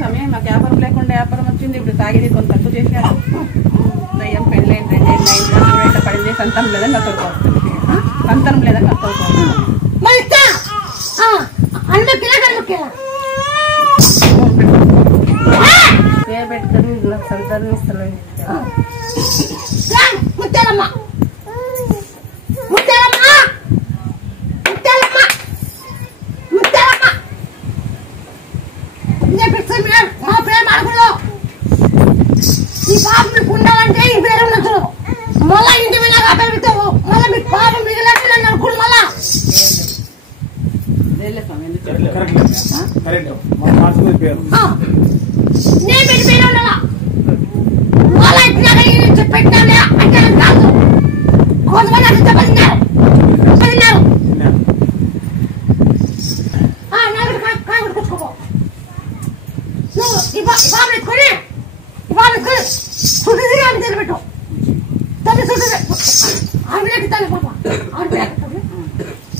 సమయం మాకు వ్యాపారం లేకుండా వ్యాపారం వచ్చింది. ఇప్పుడు తాగేది కొంత తక్కువ చేశారు. దయ్యం పెళ్ళైన 2 ఏళ్ళు పడింది. సంతానం లేదని నాకు సంతానం లేదని నాకు పెట్టుకొని నాకు సంతానం ఇస్తున్నాను. ఈ పాపం మీకు ఉండాలంటే ఈ పేరు ఉండదు. మళ్ళా ఇంటి మీద పెరుగుతావు. మళ్ళీ మీకు పాపం మిగిలినట్టు నన్ను అనుకుని మళ్ళా నేను పెట్టి పేరు ఉండాలా. మళ్ళా ఇట్లా పెట్టినా అంటే కాదు. కొంతమంది అట్లా చెప్పదిన్నారు కాకుడు కూర్చుకోపో. నువ్వు ఈ పాపం ఎత్తుకొని వాళ్ళకి సుడిది అని తెలిపెట్టు. తల్లి సుడి ఆవిడకి తల్లి పాప ఆవిడ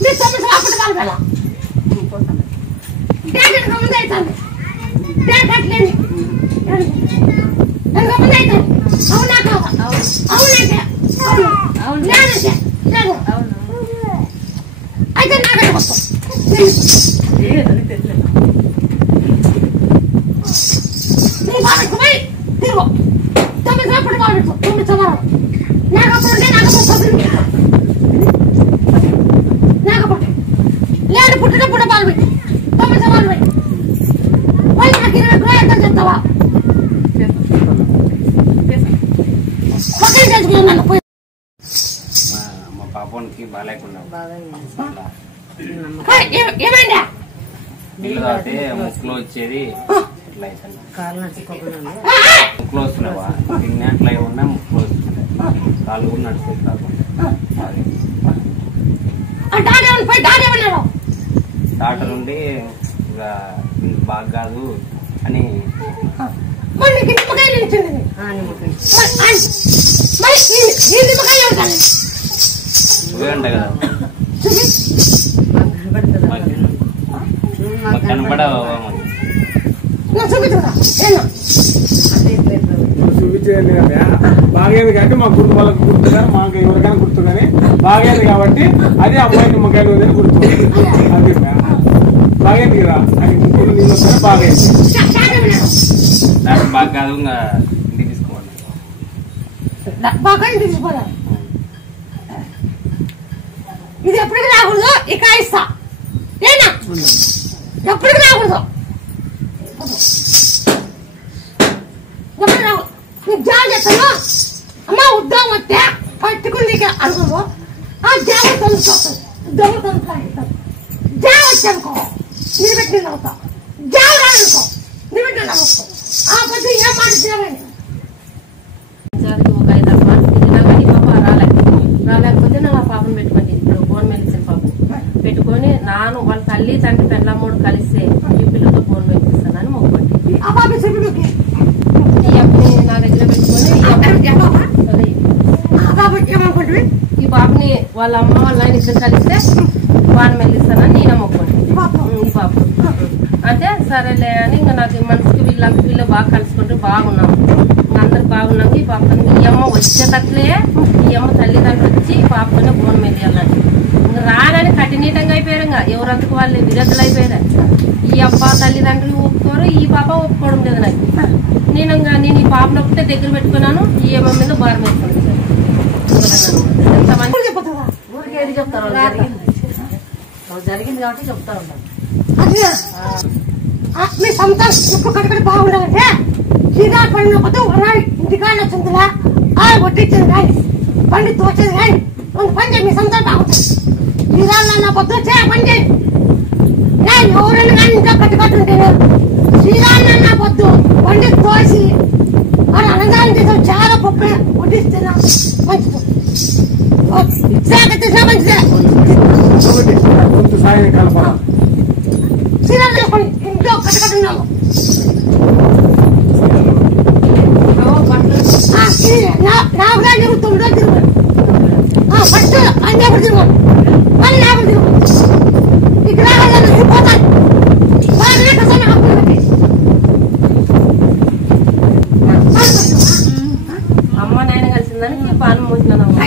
నీ 9 సంవత్సరాలు వేళ డేట్ ముందు అవుతుంది. డేట్ అట్లేని ముందు అవుతుంది. అవునా కావా? అవునంటే అవును లేదంటే లేదు. అయితే నాకైతే వస్తాం నీ బాబుకి పోయి తిరుగు. 9 సంవత్సరాలు బాగుంటు 9 సంవత్సరాలు లేకపోతే లేకపోతే లేదు పుట్టినప్పుడు బాలు పెట్టి 9 సంవత్సరాలు పోయి పోయి నాకు 20 రూపాయలు ఎంత చెప్తావా? పక్కన చేసుకున్నాను. మా పాపానికి బాగాలేకుండా ఏమైందా నీళ్ళు తాగితే ముక్కులో వచ్చేది ఇట్లా ముక్కులో వస్తున్నావా? తిన్నట్లు అయి ఉన్నా ముక్కులో వస్తున్నాయి. కాళ్ళు కూడా నడిచేది కాకుండా డాక్టర్ ఉండి ఇక బాగా కాదు అని నువ్వే అంట కదా కనపడవా? చూపించేది కదా బాగేది కాబట్టి మా గుర్తు వాళ్ళకి గుర్తు కానీ మాకు ఎవరికైనా గుర్తు కానీ బాగేది కాబట్టి అదే అమ్మాయి నిమ్మకాయలు ఉందని గుర్తు. అదే బాగేది కదా అది ముక్కులు నీళ్ళు వస్తే బాగేది. నాకు బాగా కాదు ఇంకా ఇంటికి తీసుకోవాలి. ఇది ఎప్పటికి రాకూడదు. ఇక ఇస్తా ఏనా ఎప్పటికి రాకూడదు. నీకు జాగ్రత్తలు అమ్మ ఉద్యోగం వస్తే పట్టుకుని అనుకో ఆ జాగ్రత్త తొలుచుకోస్తుంది. దొంగ తొలుచుకుంటాను జాగ వచ్చానుకో నిలబెట్టి నవ్వుతావు. జాగ రానుకో నిలబెట్టి నవ్వుతావు. ఆ పద్ధతి ఏం మాట చేయమని ఒక 5 మార్లు తిరిగినా కానీ పాప రాలేకపోతే నా పాపను పెట్టుకోండి. ఇప్పుడు బోన్ మెలిసిన పాపం పెట్టుకొని నాను వాళ్ళ తల్లి తండ్రి పెళ్ళమ్మోడు కలిస్తే ఈ పిల్లలతో బోన్ మెలిస్తానని మొక్కండి. ఆ పాప చెప్పుడుకి ఈ అప్పుని నా దగ్గర పెట్టుకొని ఈ పాపని వాళ్ళ అమ్మ వాళ్ళ ఆయన ఇద్దరు కలిస్తే బాగా మెల్లిస్తానని నేను మొక్కండి. ఈ పాప అంటే సరేలే అని ఇంకా నాకు మనసుకి వీళ్ళు బాగా కలుసుకుంటూ బాగున్నాము. అందరు బాగున్నాక ఈ పాపని ఈ అమ్మ వచ్చేటట్లే ఈ అమ్మ తల్లిదండ్రులు వచ్చి ఈ పాపనే బోన్ మెల్లియాలని ఇంకా రానని కఠినీతంగా అయిపోయారు. ఇంకా ఎవరంతకు వాళ్ళు విరద్ధులు అయిపోయారు. ఈ అబ్బ తల్లిదండ్రులు ఒప్పుకోరు, ఈ పాప ఒప్పుకోవడం లేదు. నాకు నేను ఈ పాపను ఒకటే దగ్గర పెట్టుకున్నాను. ఈ అమ్మ మీద భారం వేసుకుంటాను. ఊరికి ఏది చెప్తారు జరిగింది కాబట్టి చెప్తా ఉంటాను. మీ సంతానం ఇప్పుడు కట్టుబడి బాగుండాలంటే సీదా పడిన కొద్ది ఉన్నాడు ఇంటికాడ వచ్చిందిలా కొట్టించేది కానీ బండి తోచేది కానీ పని చేయి. మీ సంతానం బాగుంటుంది. సీదా నా పొద్దు వచ్చే పని చేయి. ఎవరైనా కానీ ఇంకా కట్టుకట్టుంటే సీదా నా పొద్దు బండి తోసి వాడు అన్నదానం చేసాం. చాలా పప్పు వడ్డిస్తున్నా మంచిది. జాగ్రత్త మంచిదే. సీదా ఇంట్లో కట్టుకట్టున్నాము. నాకుగా తిరుగుతుండో తిరుగు ఫస్ట్ అన్నీ తిరుగు మళ్ళీ నాకు తిరుగు ఇక్కడ పోతాను. అవుతుందని పాలు మోసినానవ్వ.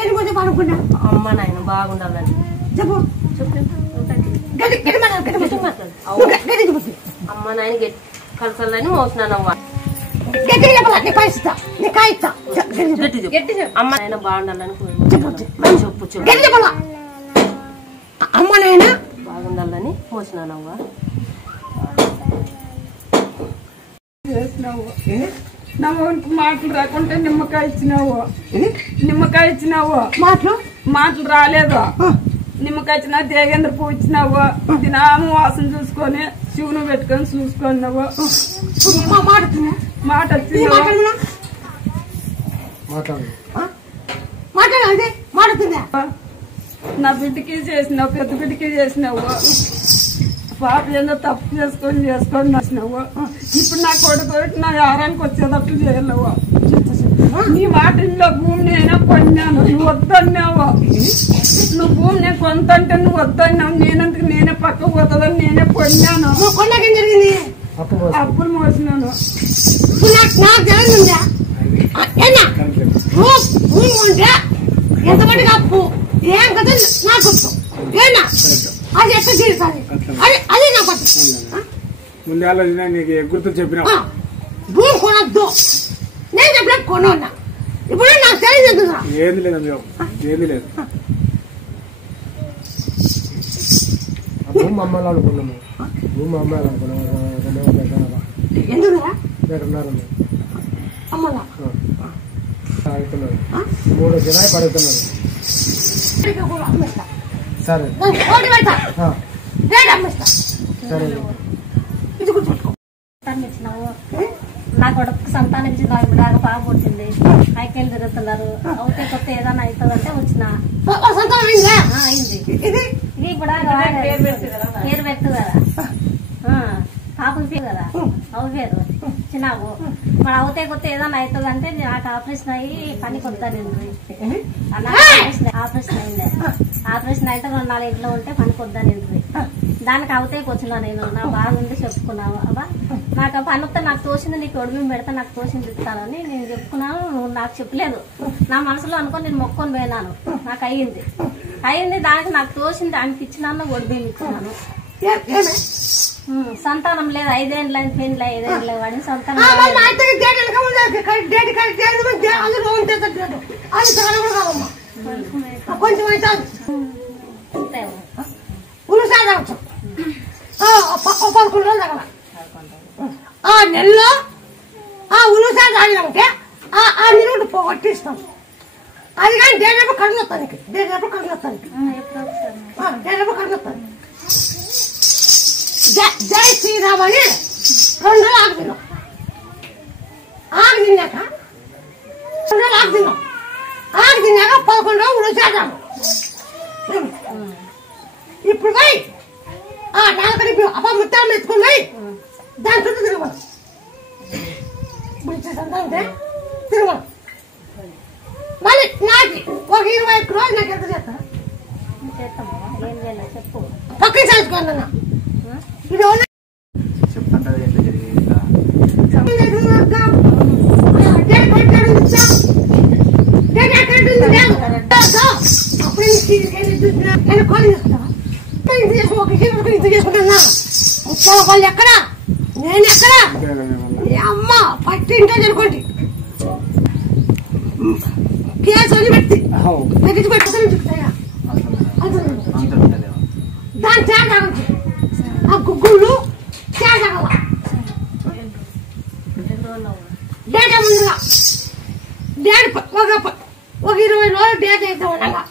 ఏది పోతే పడుకున్నా అమ్మ నాయన బాగుండాలని చెప్పు అమ్మ నాయన కలసాలని మోసినానవ్వ. అమ్మ నాయన బాగుండాలని చెప్పు చెప్పు అమ్మ నాయన బాగుండాలని మోసినానవ్వ. నా ఊరికి మాటలు రాకుంటే నిమ్మకాయ ఇచ్చినావు. మాటలు రాలేదు. నిమ్మకాయ ఇచ్చినా దేగేంద్ర పువ్వు ఇచ్చినావు. దినాము వాసన చూసుకొని శివును పెట్టుకొని చూసుకున్నావు. మాట నా బిడ్డకి చేసినావు, పెద్ద బిడ్డకి చేసినావు. పాప ఏదో తప్పు చేసుకొని వచ్చినావు. ఇప్పుడు నా కొడుకు నా ఆరానికి వచ్చేటట్లు చేయలేవు. నీ మాటల్లో భూమిని అయినా కొన్నాను, నువ్వు వద్దన్నావు. నువ్వు భూమి నేను కొంత అంటే నువ్వు వద్దన్నావు. నేనందుకు నేనే పక్క పోతుందని నేనే కొన్నాను. జరిగింది అప్పులు మోసినాను. ఎంతమందికి అప్పు ఏం కదా నాకు ఏనా అది ఎట్లా తీరుతుంది? అదే నా పట్టు ముందు ఆలోచన నీకు గుర్తు చెప్పినా భూమి కొనద్దు. నేను చెప్పిన కొనున్నా. ఇప్పుడు నాకు తెలియదు ఏంది లేదు, ఏంది లేదు. భూమి అమ్మాలి అనుకున్నాము. భూమి అమ్మాలి అనుకున్నాము. ఎందుకురా అమ్మలా అడుగుతున్నారు. 3 దినాలు పడుతున్నారు. సరే సరే ఇది గుర్తుపెట్టుకో. నా కొడుకు సంతానం ఇచ్చి నాకు బాగా బాగా పుట్టింది. ఐకేళ్ళు తిరుగుతున్నారు. అవుతే కొత్త ఏదైనా అవుతుందంటే వచ్చిన అయింది. ఇది ఇప్పుడు పేరు పెట్టు కదా, పాపం పేరు కదా, అవు పేరు చిన్నావు. మరి అవుతే కొత్త ఏదైనా అవుతుందంటే నాకు ఆపరేషన్ అయ్యి పని కొద్దానండి. ఆపరేషన్ అయింది. ఆపరేషన్ అయితే 2-4 ఇంట్లో ఉంటే పని కొద్దానండి. దానికి అవతేకి వచ్చినా నేను. నా బాగుంది చెప్పుకున్నావు. అబ్బా నాకు పని వస్తే నాకు తోసింది, నీకు ఒడిమి పెడితే నాకు తోసింది ఇస్తానని నేను చెప్పుకున్నాను. నువ్వు నాకు చెప్పలేదు. నా మనసులో అనుకొని నేను మొక్కొని పోయినాను. నాకు అయ్యింది. దానికి నాకు తోసింది అనిపించినాను. ఒడిబియ్యం ఇచ్చినాను. సంతానం లేదు. 5 ఏళ్ళు అయింది. పెళ్ళి 5 ఏళ్ళు వాడిని సంతానం కొంచెం ఉలుసాడవచ్చు. 11 రోజులు తగల ఆ నెలలో ఆ ఉలుసాడు ఆడినామంటే ఆ నీరు పోగొట్టిస్తాం. అది కానీ డేటప్పుడు కడుగుతాను. డేటప్పుడు కడుగుతాను. జై శ్రీరామ్ అని 2 రోజులు ఆగుతున్నాం. ఆగుతిన్నాక 2 రోజులు ఆగుతున్నాం. ఆగుతిన్నాక 11 రోజులు ఉలుసాడాము. ఇప్పుడు పోయి నాలుగు అబ్బా ముత్తాలు ఎత్తుకుని పోయి దాని చుట్టూ తిరగమను. అంటే తిరగమను. మళ్ళీ నాకు ఒక 21 రోజులు నాకు ఎంత చేస్తా పక్కన చదువుకోవాలన్నా. ఇది చెప్తుంటది ఎట్లా జరిగింది. అప్పుడు కాల్ చేస్తా. చేసుకుంటున్నా వాళ్ళు ఎక్కడా నేను ఎక్కడా అమ్మ పట్టింటో జరుకోండి కేసు వదిలిపెట్టి దాని తేడా ఆ గుగ్గుళ్ళు తేడా డేటా ముందుగా డేట్ ఒక 20 రోజులు డేట్ అయితే ఉండగా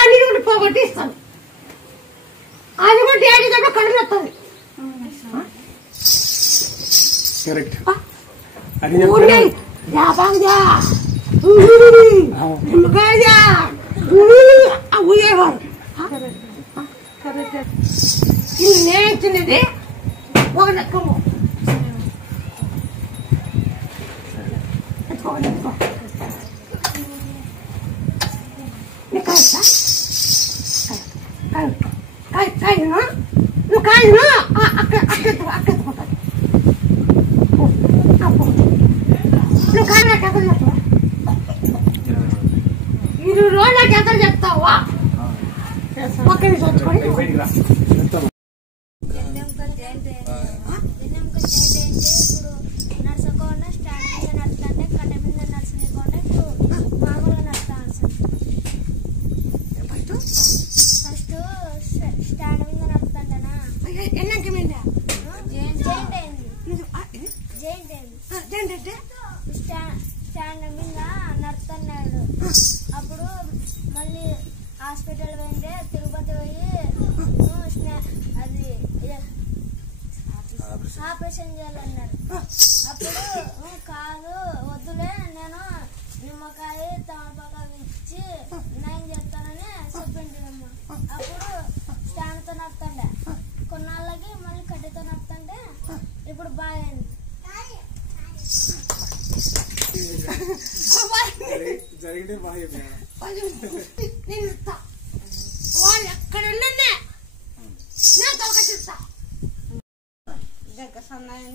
అన్ని కూడా పోగొట్టి ఇస్తాను. అది కూడా డేట్ అయితే కడుపు వస్తుంది. నేను ఇచ్చినది ఒక రకము నువ్వు కాయను అక్కెత్తుకుంటాను. రోజులకి ఎంత చెప్తావా ఒక్క నిమిషం వచ్చుకోండి బయటికి రా. జెన్నెంకల్ జయంతి ఇప్పుడు నడుచుకోకుండా స్టాండ్ మీద నడుస్తుంటే కట్ట మీద నడుచుకోకుండా ఇప్పుడు మామూలుగా నడుస్తాను ఫస్ట్ స్టాండ్ మీద నడుస్తుంటేనా ఎన్నంకి మీద జయంతి అయింది స్టాండ్ మీద నడుస్తున్నాడు అప్పుడు మళ్ళీ హాస్పిటల్ పోయింటే తిరుపతి పోయి అది ఆపరేషన్ చేయాలన్నారు అప్పుడు కాదు వద్దులే నేను నిమ్మకాయ తమలపాకాయ ఇచ్చి నయం చేస్తానని చెప్పిండమ్మా అప్పుడు స్టాండ్తో నడుతుండే కొన్నాళ్ళకి మళ్ళీ కడ్డీతో నడుతుంటే ఇప్పుడు బాగైంది జరిగితే బాగా నేను ఇస్తా వాళ్ళు ఎక్కడ ఉండే నేను తొలగట్టిస్తా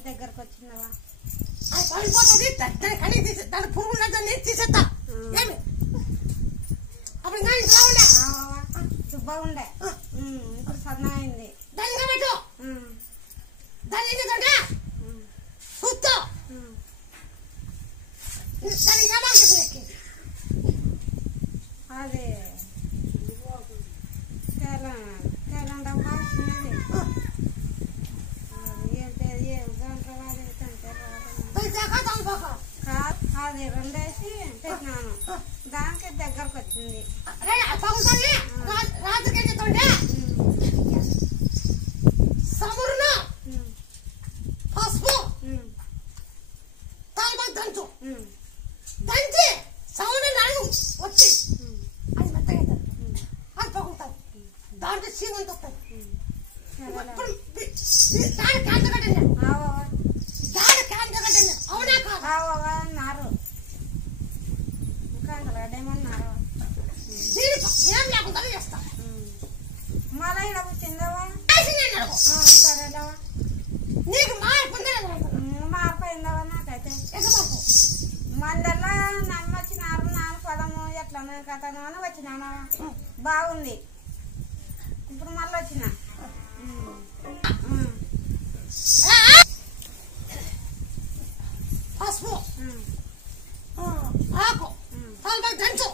దగ్గరకు వచ్చినవా అది పడిపోతుంది దాని కనీ తీసి దాని పురుగు ఉన్నదాన్ని తీసేస్తా ఏమి అప్పుడు ఇంకా ఇంట్లో ఉండే బాగుండే ఇప్పుడు సన్న అయింది దాన్ని పెట్టు దాన్ని ఏం చేద్దా చూస్తా దాన్ని ఏమాకి అదే కేలం డబ్బా చిన్నది అది రెండేసి పెట్టినాను దానికి దగ్గరకు వచ్చింది రాత్రికి ఏం చెప్తుండే సమురును పసుపు తాల్బాకు దంచు దంచి సౌండ్ నడుగు వచ్చి అది మెత్తగా అది పగులుతావు దాంట్లో సీమంత వస్తుంది దాని క్యాన్ కట్టండి దాని క్యాన్ కట్టండి అవునా కాదు అన్నారు ఇంకా గడ్డేమన్నారు ఏం లేకుండా చేస్తా మళ్ళీ ఇక్కడ వచ్చిందవా సరేలేవా నీకు మార్పుందే మారిపోయిందవా నాకైతే మందల్లా నమ్మొచ్చినారు నాన్న పదము ఎట్లా కథను అని వచ్చినాను బాగుంది ఇప్పుడు మళ్ళీ వచ్చిన పసుపు ఆకు తాల్బాకు దంచు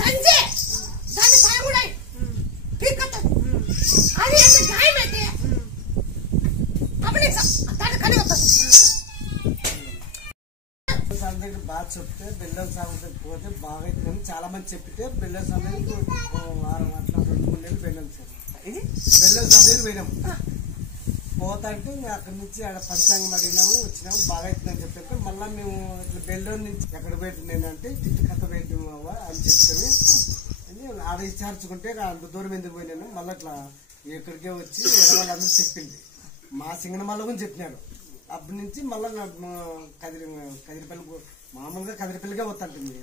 దంచి దాన్ని పడగూడాయి పీక్కత్తది అది ఎంత గాయం అయితే అప్పుడు దాన్ని కలిగి వస్తుంది సందడికి బాగా చెప్తే బెల్లం సందడికి పోతే బాగా అవుతుందని చాలా మంది చెప్పితే బెల్లం సందడికి వారం అట్లా 2-3 నెలలు బెల్లం బెల్లం సందడికి పోయినాం పోతా అంటే అక్కడి నుంచి ఆడ పంచాంగం అడిగినాము వచ్చినాము బాగా అవుతుందని చెప్పాక మళ్ళీ మేము ఇట్లా బెల్లం నుంచి ఎక్కడ పెట్టినంటే ఇటు కథ పెట్టినాము అవ్వ అని చెప్తాము అని ఆడ విచారించుకుంటే అంత దూరం ఎందుకు పోయినాను మళ్ళీ అట్లా ఎక్కడికే వచ్చి వాళ్ళందరూ చెప్పింది మా సింగనమల్ల గురించి చెప్పినారు అప్పటి నుంచి మళ్ళీ కదిరిపల్లి మామూలుగా కదిరిపల్లిగా వస్తుంటుంది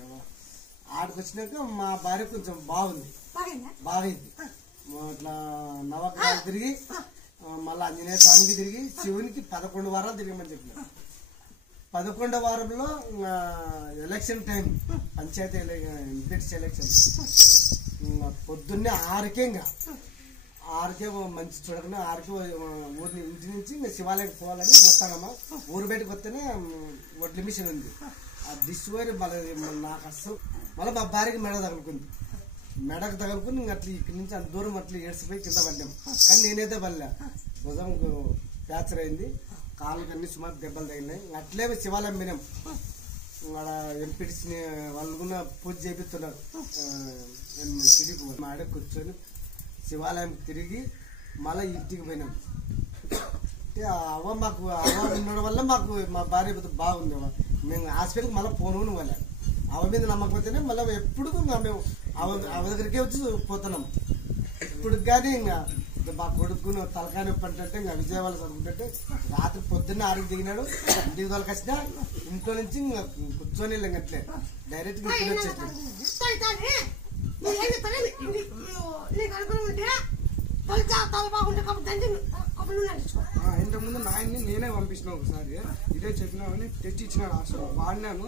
ఆడికి వచ్చినాక మా భార్య కొంచెం బాగుంది బాగైంది అట్లా నవగ్రహాలు తిరిగి మళ్ళీ ఆంజనేయ స్వామికి తిరిగి శివునికి 11 వారాలు తిరిగమని చెప్పిన 11వ వారంలో election time panchayat MPTC election పొద్దున్నే 6కే ఇంకా 6కే మంచి చూడకుండా 6కే ఊరిని ఇంటి నుంచి ఇంకా శివాలయానికి పోవాలని వస్తానమ్మా ఊరు బయటకు వస్తేనే వడ్ల మిషన్ ఉంది ఆ డిష్ వైర్ మళ్ళీ నాకు అస్సలు మళ్ళీ మా భార్యకి మెడ తగులుకుంది మెడకు తగులుకుని ఇంక అట్లా ఇక్కడి నుంచి అంత దూరం అట్లా ఏడ్చిపోయి కింద పడ్డాం కానీ నేనైతే పడలే భుజం ఫ్రాక్చర్ అయింది కాళ్ళకన్నీ సుమారు దెబ్బలు తగిలినాయి అట్లే శివాలయం వినాం ఆడ ఎంపీటీసీ వాళ్ళు కూడా పూజ చేపిస్తున్నారు సిడికి మా ఆడ కూర్చొని శివాలయం తిరిగి మళ్ళీ ఇంటికి పోయినాం అంటే అవ్వ మాకు అవ్వ ఉండడం వల్ల మాకు మా భార్య బాగుంది మేము హాస్పిటల్కి మళ్ళీ పోను వాళ్ళ అవ్వ మీద నమ్మకపోతేనే మళ్ళీ ఎప్పుడు మేము అవ్వ దగ్గరికే వచ్చి పోతున్నాం ఇప్పుడు కానీ ఇంకా మా కొడుకుని తలకాయ నొప్పి అంటే ఇంకా విజయవాడ చదువుకుంటే రాత్రి పొద్దున్న 6కి దిగినాడు ఇంటికి తోలకి వచ్చినా ఇంట్లో నుంచి ఇంకా కూర్చొని వెళ్ళంగట్లే డైరెక్ట్ గా ఇంటికి వచ్చేట్లేదు ఇంతకుముందు నాయన్ని నేనే పంపించిన ఒకసారి ఇదే చెప్పినామని తెచ్చి ఇచ్చినాను అసలు వాడినాను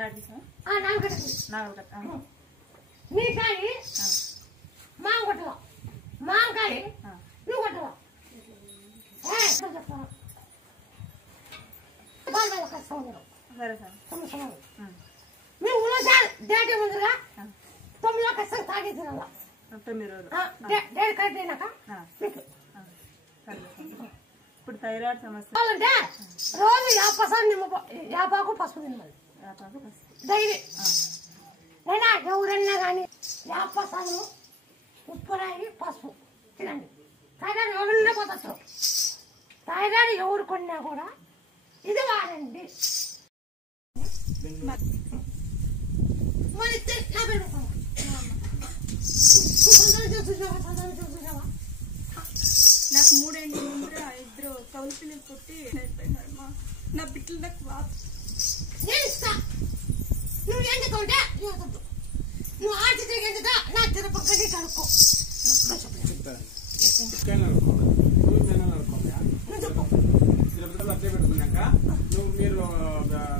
నాగలకట్ట నీ కాయ మామ కొట్టవా మామకాయ నువ్వు కొట్టవా చెప్తాను సరే సార్ మీ ఊళ్ళో డేట్ ఏముందిగా 9 ఖచ్చితంగా తాగే తినాలా 9 రోజులు డేట్ కరెక్ట్ అయినాక మీకు ఇప్పుడు థైరాయిడ్ సమస్య అంటే రోజు 50 పసుపు తినాలి డైలీ అయినా ఎవరన్నా కానీ 50 ఉప్పు రాయి పసుపు తినండి థైరాయిడ్ ఎవరున్నా పోతచ్చు థైరాయిడ్ ఎవరు కొన్నా కూడా ఇది వాడండి మరి నాకు 3 ఏళ్ళ ముందర 2 కౌలు పిల్లలు పుట్టి అయిపోయినారమ్మా నా బిడ్డలు నాకు నువ్వు ఏం చెప్తావుంటే నువ్వు ఆర్చి తిరిగేదా నా తిరపక్కని కడుక్కో అట్లే పెట్టుకున్నాక మీరు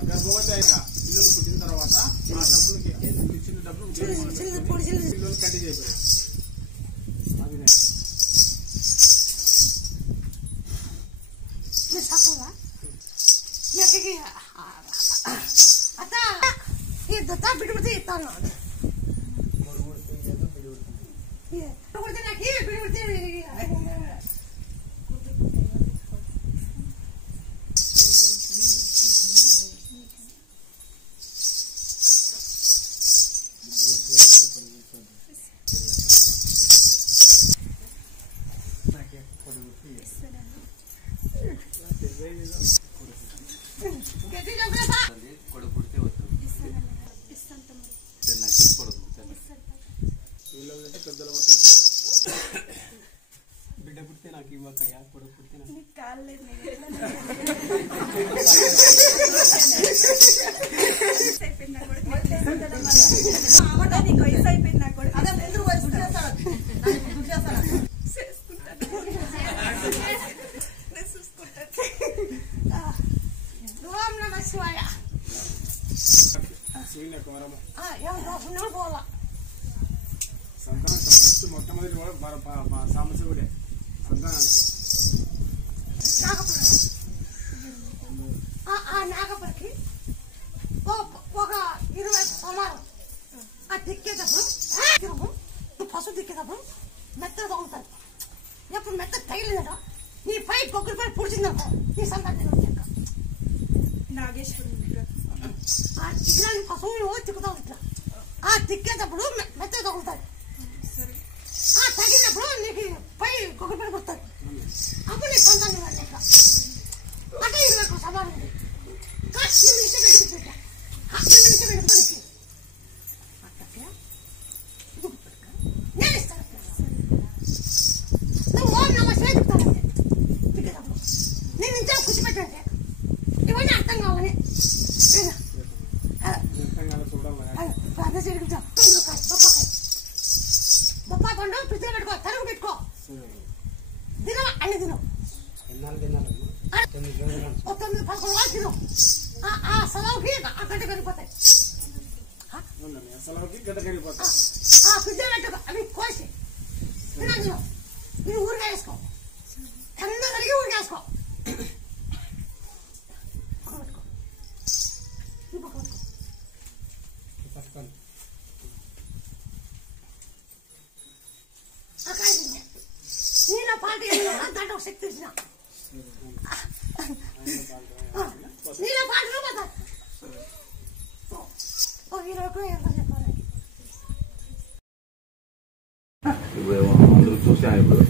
గర్భవతి అయిన పిల్లలు పుట్టిన తర్వాత ఆ డబ్బులకి ఇచ్చిన డబ్బులు పిల్లలు కట్టి చేయలేదు అత్త బిడ్డ ఇస్తాను నాకు బిడ్డ బిడ్డ పుడితే నాకు ఇవ్వకయ్యా కొడుకు పుడితే సంతానం ఫస్ట్ మొట్టమొదటి సమస్య కూడా సంతానానికి నాగపరికి ఒక 20 సమానం ఆ తిక్కేటప్పుడు పసుపు తిక్కేటప్పుడు మెత్తగా తగులుతాడు ఎప్పుడు మెత్త తగిలిందట నీ పై పొగ్గురు పై పుడిచిందనుకో నీ సంతానం వచ్చాక నాగేశ్వరుడు పశువులు తిక్కుతావు ఇట్లా ఆ తిక్కేటప్పుడు మెత్తగా తగులుతాడు ఆ తగిలినప్పుడు నీకు పై పొగ్గురు పై వస్తాడు అప్పుడు నీ సంతానం వాళ్ళు ఇట్లా అంటే 20 సమానం ఉంది నేను ఇస్తాను నువ్వు ఓం నమ శివాయ చెప్తానంటే నేను ఇంట్లో కూర్చోపెట్టంటే ఇవన్నీ అర్థం కావాలి ప్రార్థన చేయడం బొప్పాయి పండు ఫ్రిడ్జ్లో పెట్టుకో తరుగు పెట్టుకో తినవ అన్ని తినవు 9-11 రోజులు తినవు ఆ సెలవుకి ఆ గడ్డ కరిగిపోతాయి ఆ ఫ్రిడ్జ్లో పెట్టుకో అవి కోసి తినదు ఇది ఊరిగా వేసుకో ఎంత కలిగి ఊరిగా వేసుకో నేను పాట దాంట్లో శక్తి ఇచ్చిన నేను పాటలో పోతా 20 ఎంత చెప్పాలి అందరూ చూసాను ఇప్పుడు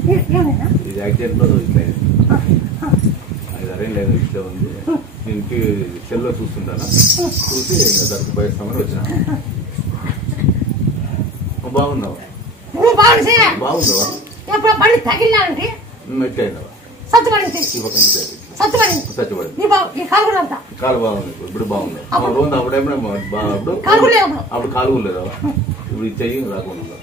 ఇది యాక్సిడెంట్ లో ఇట్లయింది 5-6 ఏళ్ళు ఇట్లా ఉంది నేను సెల్లో చూస్తుంటాను చూసి దరకు పోయిస్తామని వచ్చిన బాగుందావా బాగుందావా ఎప్పుడు బండి తగిలినా అంటే ఎట్లయిందావా సత్తుపడింది కాలు బాగుంది ఇప్పుడు బాగుంది రోజు అప్పుడేమో అప్పుడు కాలు లేదా ఇప్పుడు ఇది చెయ్యి రాకుండా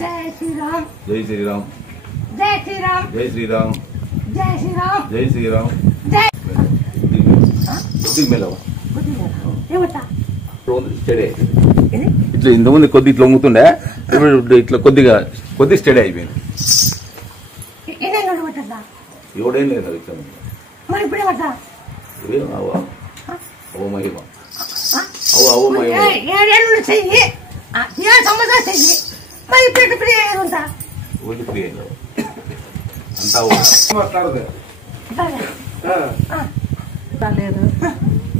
జై శ్రీరామ్ జై శ్రీరామ్ జై శ్రీరామ్ జై శ్రీరామ్ జై శ్రీరామ్ జై శ్రీరామ్ జై కొద్దిగా మెల్లవ ఏమట్టా స్టడీ ఇట్లా ఇంతకుముందు కొద్ది ఇట్లా వంగుతుండే ఇప్పుడు ఇట్లా కొద్దిగా స్టడీ అయిపోయింది. ఎవడేం లేదు ఇట్లా మరి ఇప్పుడు ఏమట్టా ఏడేళ్ళు చెయ్యి 7 సంవత్సరాలు చెయ్యి మరి ఇప్పుడు ఏముంటా ఓన్లీ ఫ్రీ అయింది అంతా రాలేదు.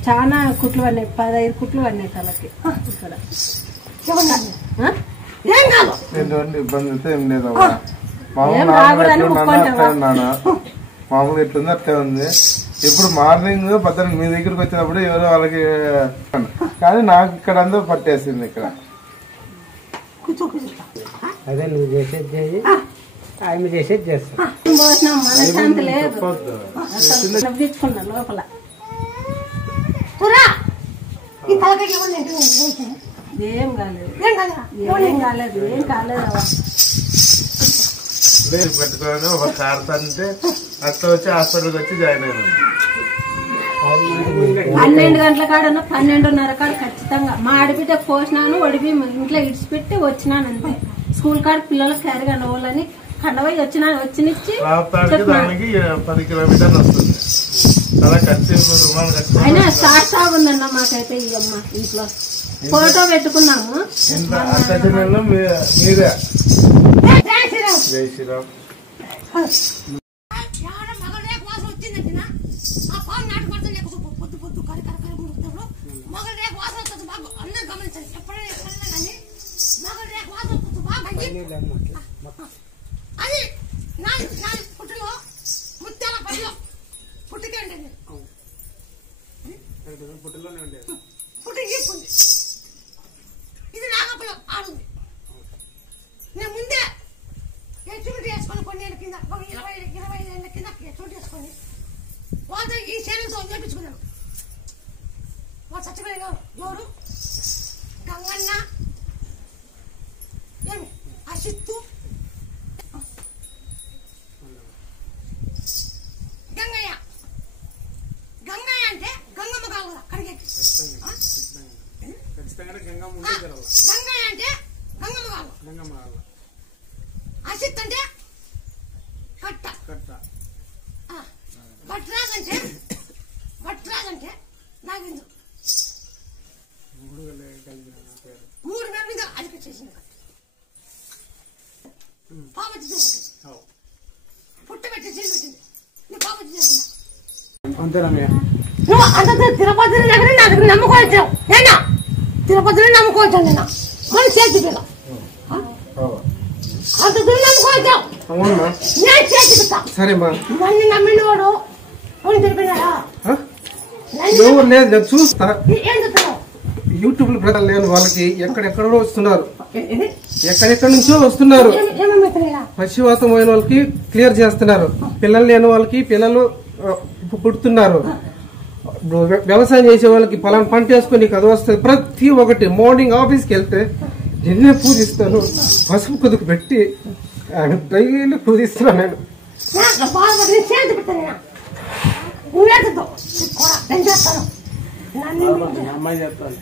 చాలా కుట్లు పడినాయి, 15 కుట్లు పడినాయి తలకి ఇక్కడ. ఇబ్బంది అయితే ఏం లేదు. మామూలుగా ఎట్లుంది అట్లే ఉంది. ఇప్పుడు మార్నింగ్ 10 మీ దగ్గరికి వచ్చినప్పుడు ఎవరో వాళ్ళకి కానీ నాకు ఇక్కడ అందరూ పట్టేసింది. ఇక్కడ అదే నువ్వు చేసేది చేయి, ఆయన చేసేది చేస్తా. మనశాంతి లేదు లోపల. ఏం కాలేదు, ఏం కాలేదు, ఏం కాలేదు. పెట్టుకోని ఒక కారుతంటే అట్లా వచ్చి హాస్పిటల్కి వచ్చి జాయిన్ అయినాను. 12 గంటల కాడన్నా 12:30 కాడ ఖచ్చితంగా మా ఆడబిడ్డ పోసినాను, ఒడిపి ఇంట్లో ఇడిచిపెట్టి వచ్చినాను అంతే. స్కూల్ కాడ పిల్లలకు క్యారీ కనవాలని కండవై వచ్చినాను. వచ్చినిచ్చి దానికి 10 కిలోమీటర్లు వస్తుంది. అలా ఖర్చు అయినా స్టార్ట్ ఉందన్న మాకైతే ఈ అమ్మ ఇంట్లో ఫోటో పెట్టుకున్నాము. మీరే జై శ్రీరామ్. అది నా పుట్టులో ముత్యాల పడిలో పుట్టుకేండి పుట్టి ఇది నాగపల్లం ఆడుంది. నేను ముందే ఎచ్చుమిటి వేసుకొని కొన్ని ఏళ్ళ కింద 20 ఏళ్ళ కింద ఎచ్చుమిటి వేసుకొని వాళ్ళతో ఈ శరీరంతో చేపించుకున్నాను. వాళ్ళు చచ్చిపోయిన ఎవరు గంగన్న ఏమి అసిత్తు గంగయ్య. గంగయ్య అంటే గంగమ్మ కావు అక్కడికి. గంగయ్య అంటే గంగమ్మ కావు. అసిత్ అంటే కట్ట. భట్రాజ్ అంటే నాగేంద్ర. 3 పేరు మీద అలిపి చేసింది. పాపచ్చి చేసింది, పుట్టబెట్టి చేసింది. నువ్వు పాపచ్చి చేసింది నువ్వు అంత తిరుపతి దగ్గర నాకు నమ్ముకోవచ్చు. నేనా తిరుపతిని నమ్ముకోవచ్చు. నేను మన చేతి పిల్ల అంత దూరం నమ్ముకోవచ్చు. నేను చేతి పిస్తా. సరేమ్మా నన్ను నమ్మిన వాడు తెలిపినాడా? ఎవరు లేదు, నేను చూస్తా. ఏం చెప్తావు? యూట్యూబ్ లో ప్రజలు లేని వాళ్ళకి ఎక్కడెక్కడో వస్తున్నారు, ఎక్కడెక్కడి నుంచో వస్తున్నారు. పశువాతం అయిన వాళ్ళకి క్లియర్ చేస్తున్నారు. పిల్లలు లేని వాళ్ళకి పిల్లలు పుడుతున్నారు. వ్యవసాయం చేసే వాళ్ళకి పలానా పంట వేసుకొని అది వస్తుంది. ప్రతి ఒక్కటి మార్నింగ్ ఆఫీస్కి వెళ్తే నిన్నే పూజిస్తాను. పసుపు కుదుకు పెట్టి డైలీ పూజిస్తున్నాను నేను. అమ్మాయి చెప్తాను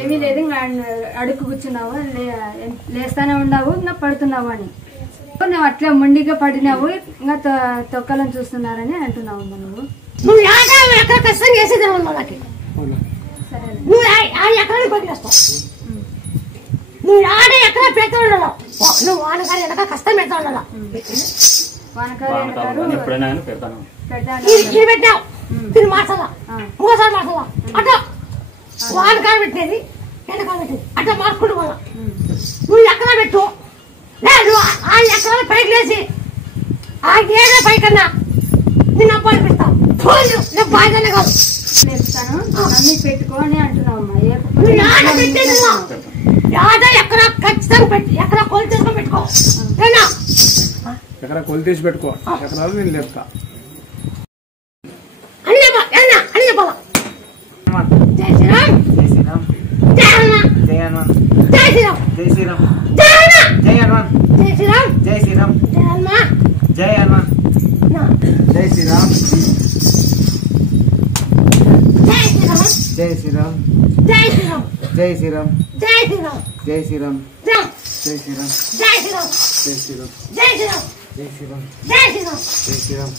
ఏమీ లేదు. అడుగు కూర్చున్నావు, లేస్తానే ఉండవు, ఇంకా పడుతున్నావు అని. నువ్వు అట్లా మొండిగా పడినావు, ఇంకా తొక్కలను చూస్తున్నారని అంటున్నావు. నువ్వు ఎక్కడ కష్టం చేసేది వాళ్ళకి. నువ్వు ఎక్కడ పడిస్తావు. నువ్వు ఆడే ఎక్కడ పెడతా ఉండాలి. నువ్వు వానకారు ఎనక కష్టం పెడతా ఉండాలి. ఇది పెట్టావు, తిని మార్చాలా, ఇంకోసారి మార్చాలా. అట్లా వానకారు పెట్టేది ఎండకాలు పెట్టేది అట్లా మార్చుకుంటూ పోదా. నువ్వు ఎక్కడ పెట్టు, లేదు ఆ ఎక్కడ పైకి లేచి ఆ ఏదే పైకన్నా నేను అబ్బాయి పెడతావు. నేను బాగానే కాదు నేర్పుతాను, అన్ని పెట్టుకో అని అంటున్నావు. ఎక్కడ ఖచ్చితంగా పెట్టి ఎక్కడ కొలు తీసుకొని పెట్టుకో. ఎక్కడ కొలు తీసి పెట్టుకో. ఎకరాలు నేను లేపుతా. అని చెప్పాలా. జై శ్రీరామ్, జై శ్రీరామ్, జై హనుమాన్, జై హనుమాన్, జై శ్రీరామ్ జై శ్రీరామ్ జై హనుమాన్ జై హనుమాన్ జై శ్రీరామ్ జై శ్రీరామ్ జై హనుమాన్ జై హనుమాన్ జై శ్రీరామ్ జై శ్రీరామ్ జై శ్రీరామ్ జై శ్రీరామ్ జై శ్రీరామ్ జై శ్రీరామ్ జై శ్రీరామ్ జై జై శ్రీరామ్ జై శ్రీరామ్ జై శ్రీరామ్ జై శ్రీరామ్ జై శ్రీరామ్ జై శ్రీరామ్ జై శ్రీరామ్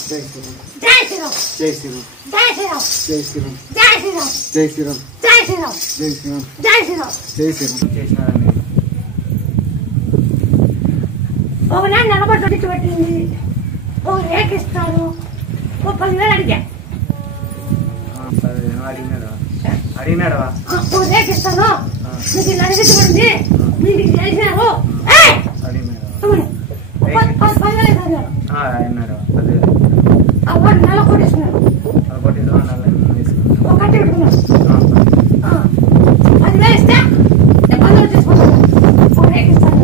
జై శ్రీరామ్ జై శ్రీరామ్ జై శ్రీరామ్ జై శ్రీరామ్ జై శ్రీరామ్ జై శ్రీరామ్ జై శ్రీరామ్ జై శ్రీరామ్ జై శ్రీరామ్ జై శ్రీరామ్ జై శ్రీరామ్ జై శ్రీరామ్ చేసినారండి ఒక నాన్న నిలబడి పెట్టింది ఒక రేట్ ఇస్తాను ఒక 10,000 అడిగా అడిగినాడా ఒక రేట్ ఇస్తాను మీకు ఇలా అడిగింది మీ ఇంటికి చేసినారు అడిగినాడు అదే వాడు నెల కొట్టిస్తున్నారు కొట్టిద్దాం ఒక కట్టి పెట్టుకున్నారు 10,000 ఇస్తే 10,000 తీసుకుంటాను ఒక రేట్ ఇస్తాను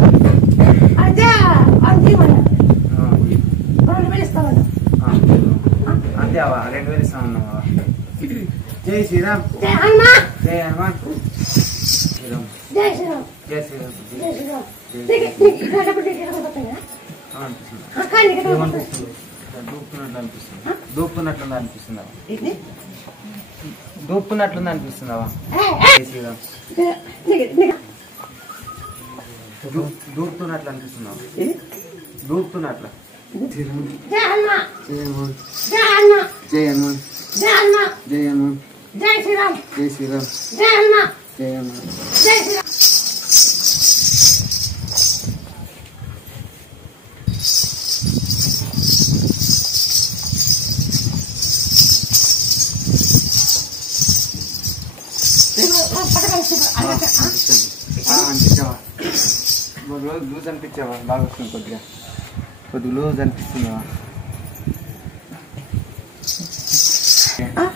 అదే అది 2,000 ఇస్తాను అంతేవా 2,000 ఇస్తామన్నావా జై శ్రీరామ్ జై హనుమాన్ జై హనుమాన్ శ్రీరామ్ జై శ్రీరామ్ జై శ్రీరామ్ జై శ్రీరామ్ దూపుతున్నట్లుంది అనిపిస్తుందావా జై శ్రీరామ్ దూపుతున్నట్లు అనిపిస్తున్నావా దూపుతున్నట్ల జై హనుమాన్ జై హనుమాన్ జై హనుమాన్ జై హనుమాన్ జై హనుమాన్ జై హనుమాన్ జై శ్రీరామ్ జై శ్రీరామ్ జై హనుమాన్ జై హనుమాన్ జై శ్రీరామ్ అనిపించావా రోజు లూజ్ అనిపించావా బాగా వస్తుంది కొద్దిగా లూజ్ అనిపిస్తుందా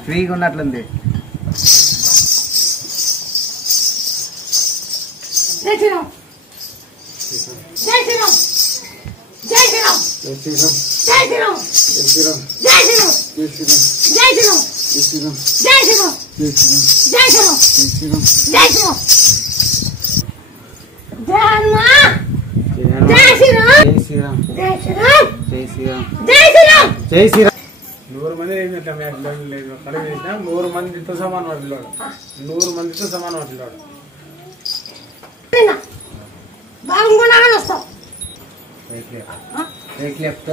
ఫ్రీగా ఉన్నట్లుంది జై శ్రీరామ్ జై శ్రీరామ్ జై శ్రీరామ్ జై శ్రీరామ్ జై శ్రీరామ్ జై శ్రీరామ్ జై శ్రీరామ్ జై శ్రీరామ్ జై శ్రీరామ్ జై శ్రీరామ్ జై శ్రీరామ్ జై శ్రీరామ్ జై శ్రీరామ్ జై శ్రీరామ్ జై శ్రీరామ్ జై హనుమాన్ జై శ్రీరామ్ జై శ్రీరామ్ జై శ్రీరామ్ జై శ్రీరామ్ జై శ్రీరామ్ జై శ్రీరామ్ 100 మంది ఏంటంటే మ్యాచ్ లేదు కడుగు వేసినా 100 మందితో సమానం వాటిలోడు 100 మందితో సమానం వాటిలోడు బాగున్నాను వస్తాం రేట్లు చెప్తా